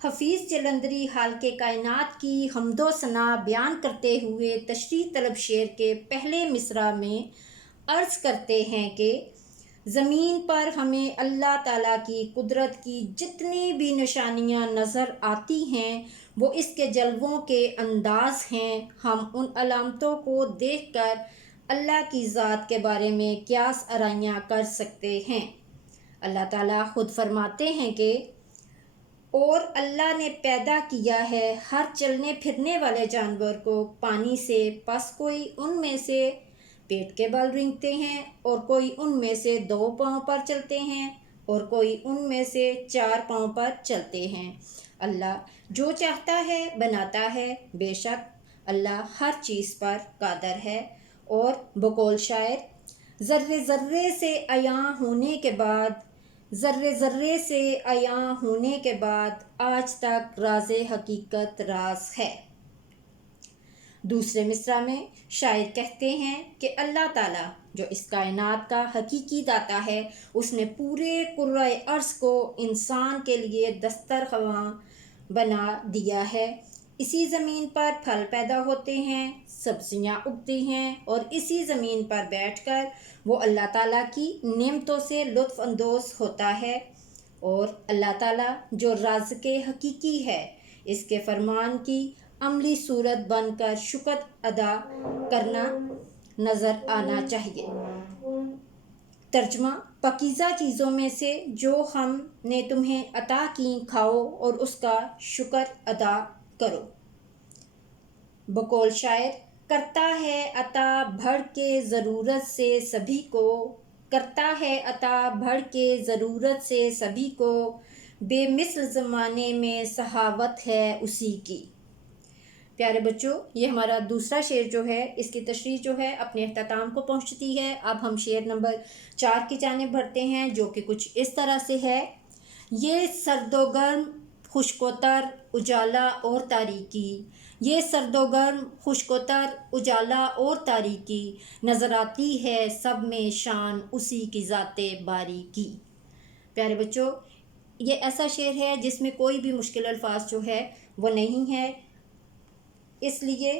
حفیظ جلندری حالقے کائنات کی حمد و ثنا بیان کرتے ہوئے تشریح طلب شعر کے پہلے مصرع میں عرض کرتے ہیں کہ زمین پر ہمیں اللہ تعالیٰ کی قدرت کی جتنی بھی نشانیاں نظر آتی ہیں وہ اس کے جلووں کے انداز ہیں۔ ہم ان علامتوں کو دیکھ کر اللہ کی ذات کے بارے میں قیاس آرائیاں کر سکتے ہیں۔ اللہ تعالیٰ خود فرماتے ہیں کہ اور اللہ نے پیدا کیا ہے ہر چلنے پھرنے والے جانور کو پانی سے، پس کوئی ان میں سے پیٹ کے بل رینگتے ہیں اور کوئی ان میں سے 2 پاؤں پر چلتے ہیں اور کوئی ان میں سے 4 پاؤں پر چلتے ہیں۔ اللہ جو چاہتا ہے بناتا ہے، بے شک اللہ ہر چیز پر قادر ہے۔ اور بقول شاعر، ذرے ذرے سے عیاں ہونے کے بعد، ذرے ذرے سے عیاں ہونے کے بعد آج تک راز حقیقت راز ہے۔ دوسرے مصرع میں شاعر کہتے ہیں کہ اللہ تعالیٰ جو اس کائنات کا حقیقی داتا ہے، اس نے پورے کرۂ ارض کو انسان کے لیے دسترخواں بنا دیا ہے۔ اسی زمین پر پھل پیدا ہوتے ہیں، سبزیاں اگتی ہیں اور اسی زمین پر بیٹھ کر وہ اللہ تعالیٰ کی نعمتوں سے لطف اندوز ہوتا ہے۔ اور اللہ تعالیٰ جو رازق حقیقی ہے، اس کے فرمان کی عملی صورت بن کر شکر ادا کرنا نظر آنا چاہیے۔ ترجمہ، پاکیزہ چیزوں میں سے جو ہم نے تمہیں عطا کی کھاؤ اور اس کا شکر ادا کرو۔ بقول شاعر، کرتا ہے عطا بڑھ کے ضرورت سے سبھی کو، کرتا ہے عطا بڑھ کے ضرورت سے سبھی کو، بے مثل زمانے میں سخاوت ہے اسی کی۔ پیارے بچوں، یہ ہمارا دوسرا شعر جو ہے، اس کی تشریح جو ہے اپنے اختتام کو پہنچتی ہے۔ اب ہم شعر نمبر 4 کی جانب بڑھتے ہیں، جو کہ کچھ اس طرح سے ہے۔ یہ سرد و گرم، خشک و تر، اجالا اور تاریکی، یہ سرد و گرم، خشک و تر، اجالا اور تاریکی، نظر آتی ہے سب میں شان اسی کی ذات باری کی۔ پیارے بچوں، یہ ایسا شعر ہے جس میں کوئی بھی مشکل الفاظ جو ہے وہ نہیں ہے، اس لیے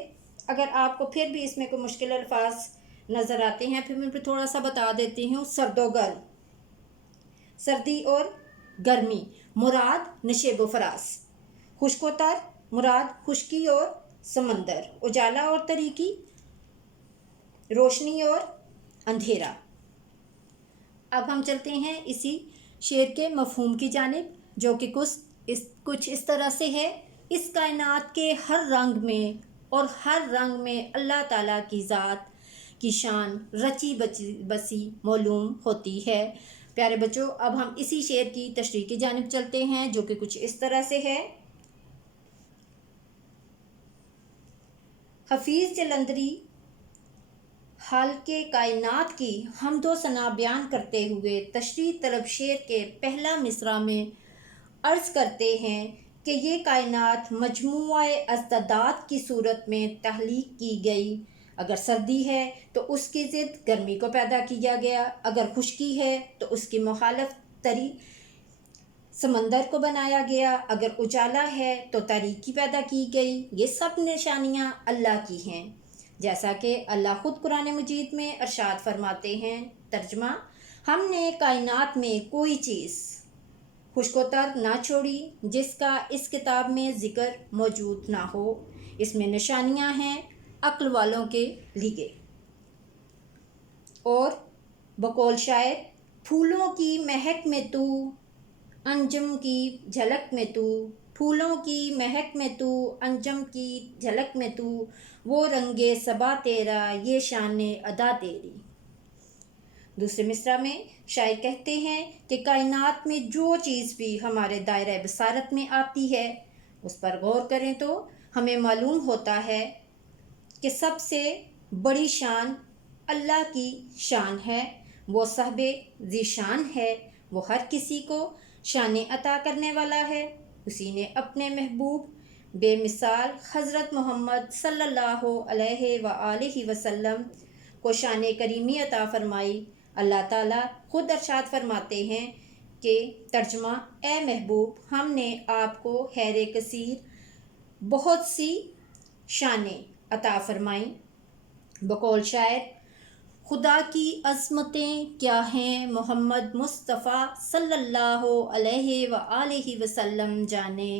اگر آپ کو پھر بھی اس میں کوئی مشکل الفاظ نظر آتے ہیں، پھر میں تھوڑا سا بتا دیتی ہوں۔ سرد و گرم، سردی اور گرمی مراد نشیب و فراز، خشک و تر مراد خشکی اور سمندر، اجالا اور تاریکی روشنی اور اندھیرا۔ اب ہم چلتے ہیں اسی شعر کے مفہوم کی جانب، جو کہ کچھ اس طرح سے ہے۔ اس کائنات کے ہر رنگ میں اور ہر رنگ میں اللہ تعالیٰ کی ذات کی شان رچی بسی معلوم ہوتی ہے۔ پیارے بچوں، اب ہم اسی شعر کی تشریح کی جانب چلتے ہیں، جو کہ کچھ اس طرح سے ہے۔ حفیظ جلندری حالقے کائنات کی حمد و ثنا بیان کرتے ہوئے تشریح طلب شعر کے پہلا مصرع میں عرض کرتے ہیں کہ یہ کائنات مجموعہ ازدادات کی صورت میں تخلیق کی گئی۔ اگر سردی ہے تو اس کی ضد گرمی کو پیدا کیا گیا، اگر خشکی ہے تو اس کی مخالف تری سمندر کو بنایا گیا، اگر اجالا ہے تو تاریکی پیدا کی گئی۔ یہ سب نشانیاں اللہ کی ہیں، جیسا کہ اللہ خود قرآن مجید میں ارشاد فرماتے ہیں۔ ترجمہ، ہم نے کائنات میں کوئی چیز خشک و تر نہ چھوڑی جس کا اس کتاب میں ذکر موجود نہ ہو، اس میں نشانیاں ہیں عقل والوں کے لیے۔ اور بقول شاعر، پھولوں کی مہک میں تو، انجم کی جھلک میں تو، پھولوں کی مہک میں تو، انجم کی جھلک میں تو، وہ رنگ صبا تیرا، یہ شان ادا تیری۔ دوسرے مصرع میں شاعر کہتے ہیں کہ کائنات میں جو چیز بھی ہمارے دائرہ بصارت میں آتی ہے، اس پر غور کریں تو ہمیں معلوم ہوتا ہے کہ سب سے بڑی شان اللہ کی شان ہے۔ وہ صاحب ذی شان ہے، وہ ہر کسی کو شان عطا کرنے والا ہے۔ اسی نے اپنے محبوب بے مثال حضرت محمد صلی اللہ علیہ وآلہ وسلم کو شان کریمی عطا فرمائی۔ اللہ تعالیٰ خود ارشاد فرماتے ہیں کہ ترجمہ: اے محبوب، ہم نے آپ کو خیر کثیر بہت سی شانیں عطا فرمائیں۔ بقول شاعر: خدا کی عظمتیں کیا ہیں محمد مصطفیٰ صلی اللہ علیہ وآلہ وسلم جانے۔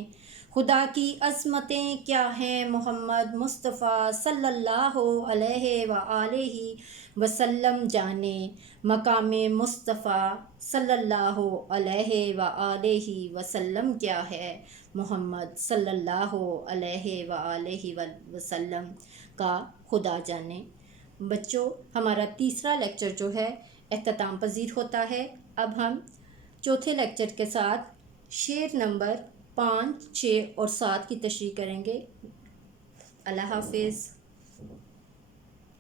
خدا کی عظمتیں کیا ہیں محمد مصطفیٰ صلی اللہ علیہ وآلہ وسلم جانے۔ مقام مصطفیٰ صلی اللہ علیہ وآلہ وسلم کیا ہے محمد صلی اللہ علیہ وآلہ وسلم کا خدا جانے۔ بچوں، ہمارا تیسرا لیکچر جو ہے اختتام پذیر ہوتا ہے۔ اب ہم چوتھے لیکچر کے ساتھ شعر نمبر 5، 6 اور 7 کی تشریح کریں گے۔ اللہ حافظ۔